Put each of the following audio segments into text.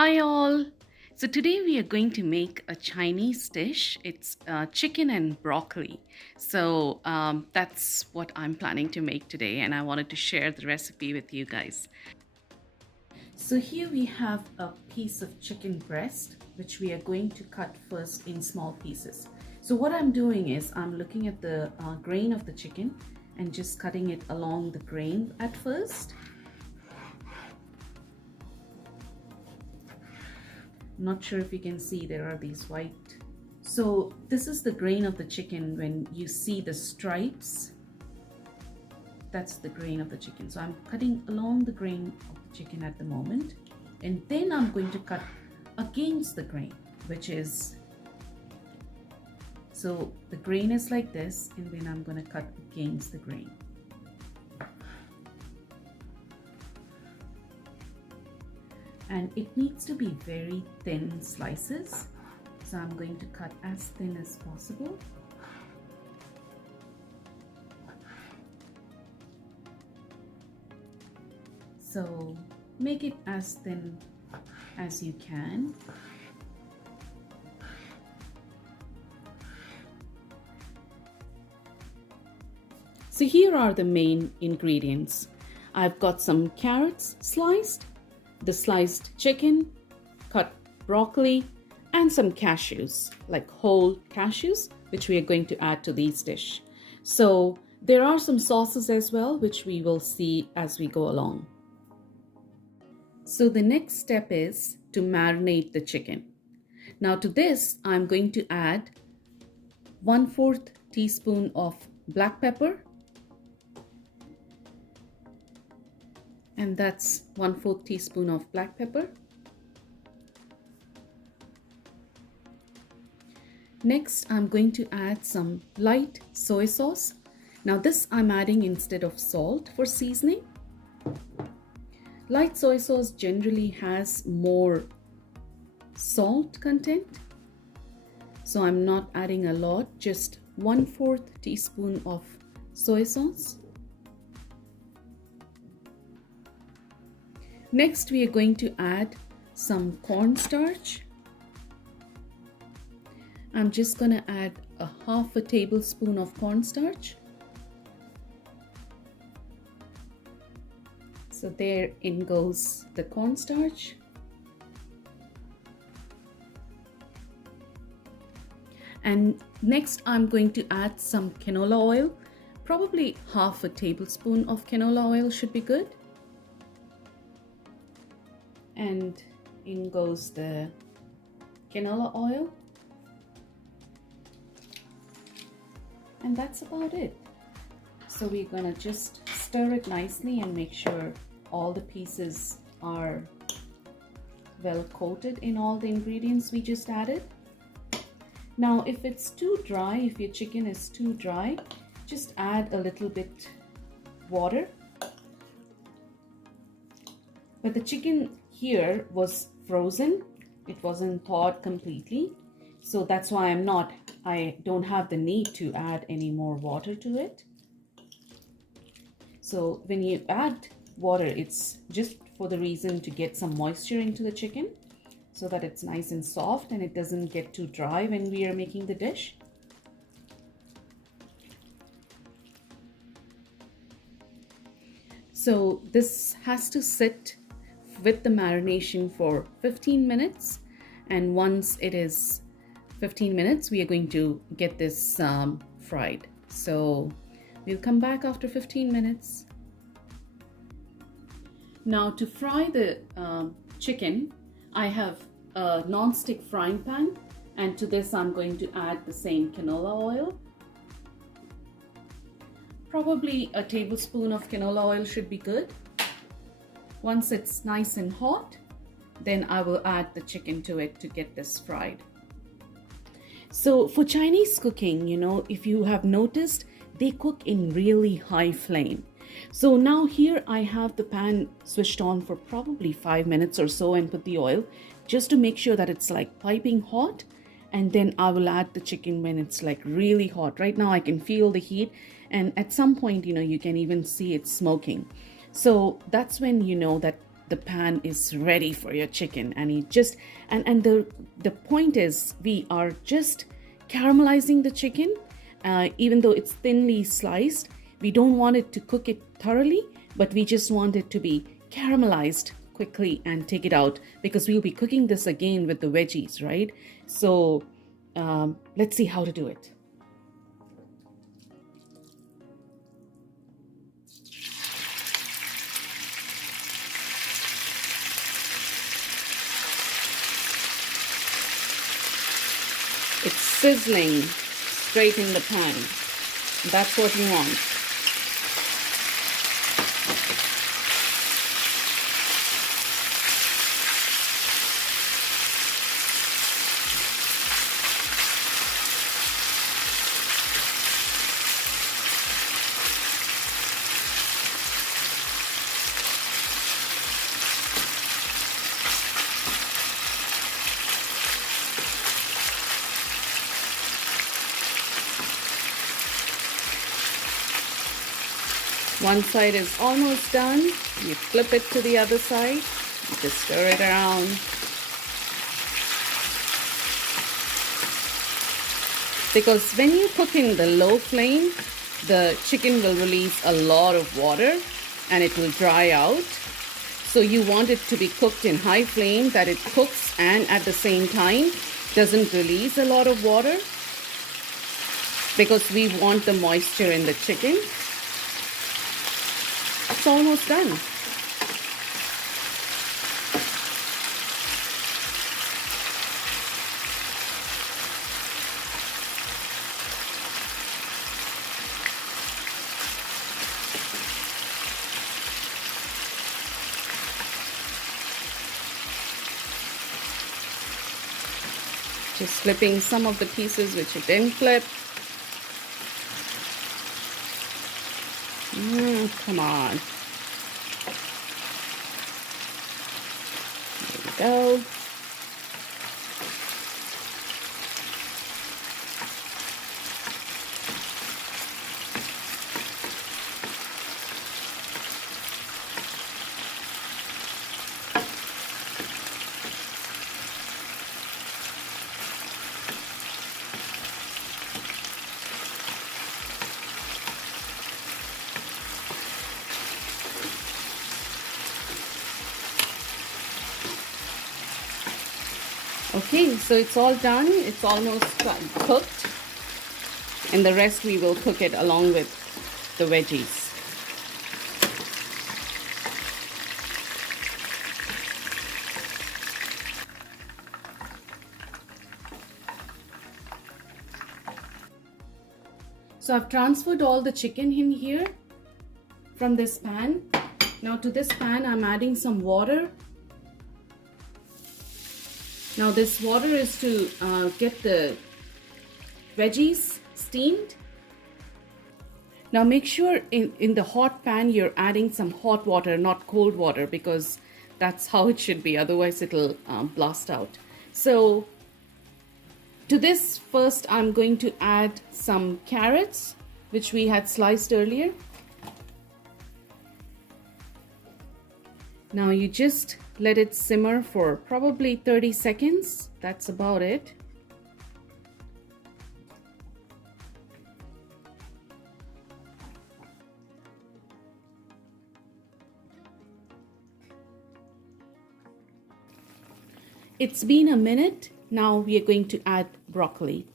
Hi all! So today we are going to make a Chinese dish. It's chicken and broccoli. That's what I'm planning to make today, and I wanted to share the recipe with you guys. So here we have a piece of chicken breast, which we are going to cut first in small pieces. So what I'm doing is I'm looking at the grain of the chicken and just cutting it along the grain at first. Not sure if you can see, there are these white. So this is the grain of the chicken. When you see the stripes, that's the grain of the chicken. So I'm cutting along the grain of the chicken at the moment, and then I'm going to cut against the grain, which is, so the grain is like this, and then I'm going to cut against the grain. And it needs to be very thin slices, so I'm going to cut as thin as possible. So make it as thin as you can. So here are the main ingredients. I've got some carrots sliced, the sliced chicken, cut broccoli, and some cashews, like whole cashews, which we are going to add to this dish. So there are some sauces as well, which we will see as we go along. So the next step is to marinate the chicken. Now to this, I'm going to add 1/4 teaspoon of black pepper, and that's 1/4 teaspoon of black pepper. Next, I'm going to add some light soy sauce. Now this I'm adding instead of salt for seasoning. Light soy sauce generally has more salt content, so I'm not adding a lot, just 1/4 teaspoon of soy sauce. Next, we are going to add some cornstarch. I'm just going to add a 1/2 tablespoon of cornstarch. So there in goes the cornstarch. And next, I'm going to add some canola oil. Probably 1/2 tablespoon of canola oil should be good. And in goes the canola oil. And that's about it. So we're gonna just stir it nicely and make sure all the pieces are well coated in all the ingredients we just added. Now, if it's too dry, if your chicken is too dry, just add a little bit water. But the chicken here was frozen. It wasn't thawed completely. So that's why I don't have the need to add any more water to it. So when you add water, it's just for the reason to get some moisture into the chicken so that it's nice and soft and it doesn't get too dry when we are making the dish. So this has to sit with the marination for 15 minutes, and once it is 15 minutes, we are going to get this fried. So we'll come back after 15 minutes. Now to fry the chicken, I have a non-stick frying pan, and to this I'm going to add the same canola oil. Probably a tablespoon of canola oil should be good. Once it's nice and hot, then I will add the chicken to it to get this fried. So for Chinese cooking, if you have noticed, they cook in really high flame. So now here I have the pan switched on for probably 5 minutes or so and put the oil just to make sure that it's like piping hot. And then I will add the chicken when it's like really hot. Right now I can feel the heat, and at some point, you can even see it smoking. So that's when you know that the pan is ready for your chicken. And you just, and the point is, we are just caramelizing the chicken, even though it's thinly sliced. We don't want it to cook it thoroughly, but we just want it to be caramelized quickly and take it out, because we'll be cooking this again with the veggies, right? So let's see how to do it. It's sizzling straight in the pan. That's what you want. One side is almost done. You flip it to the other side. You just stir it around. Because when you cook in the low flame, the chicken will release a lot of water and it will dry out. So you want it to be cooked in high flame, that it cooks and at the same time doesn't release a lot of water, because we want the moisture in the chicken. It's almost done. Just flipping some of the pieces which it didn't flip. Come on. There we go. Okay, so it's all done. It's almost cooked. And the rest we will cook it along with the veggies. So I've transferred all the chicken in here from this pan. Now to this pan, I'm adding some water. Now this water is to get the veggies steamed. Now make sure in the hot pan you're adding some hot water, not cold water, because that's how it should be. Otherwise it'll blast out. So to this, first I'm going to add some carrots, which we had sliced earlier. Now you just let it simmer for probably 30 seconds. That's about it. It's been a minute. Now we are going to add broccoli.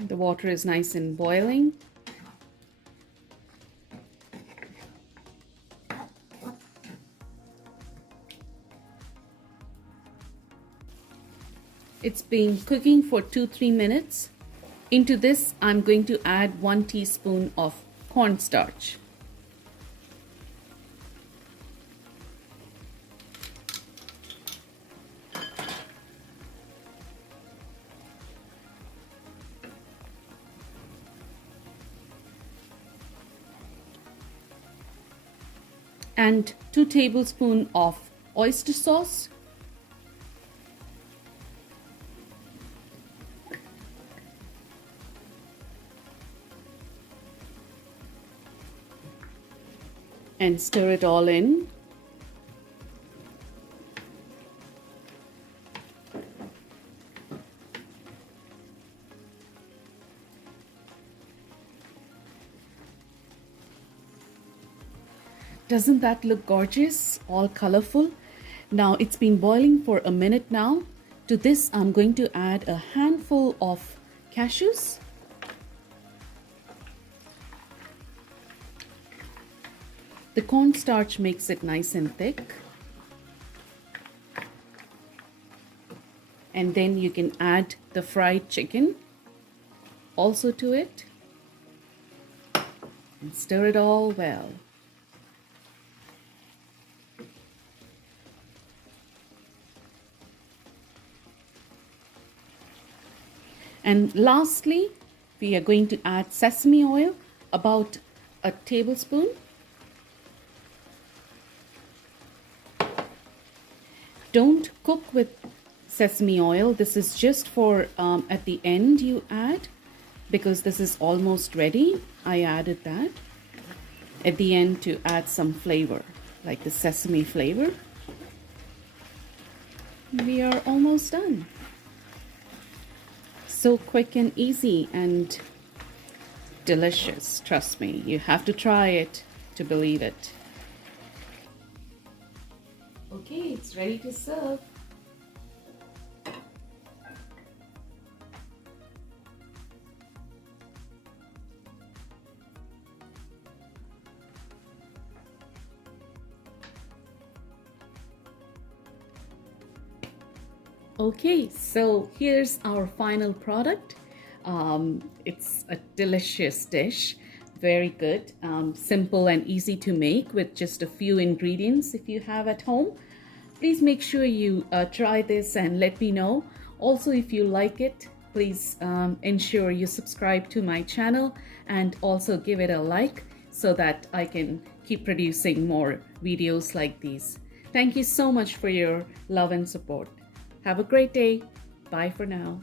The water is nice and boiling. It's been cooking for 2-3 minutes. Into this, I'm going to add 1 teaspoon of cornstarch. And 2 tablespoons of oyster sauce. And stir it all in. Doesn't that look gorgeous? All colorful. Now it's been boiling for a minute now. To this, I'm going to add a handful of cashews. The cornstarch makes it nice and thick. And then you can add the fried chicken also to it. And stir it all well. And lastly, we are going to add sesame oil, about a tablespoon. Don't cook with sesame oil. This is just for at the end you add, because this is almost ready. I added that at the end to add some flavor, like the sesame flavor. We are almost done. So quick and easy and delicious. Trust me, you have to try it to believe it. Okay, it's ready to serve. Okay, so here's our final product. It's a delicious dish, very good, simple and easy to make with just a few ingredients if you have at home. Please make sure you try this and let me know. Also, if you like it, please ensure you subscribe to my channel and also give it a like so that I can keep producing more videos like these. Thank you so much for your love and support. Have a great day. Bye for now.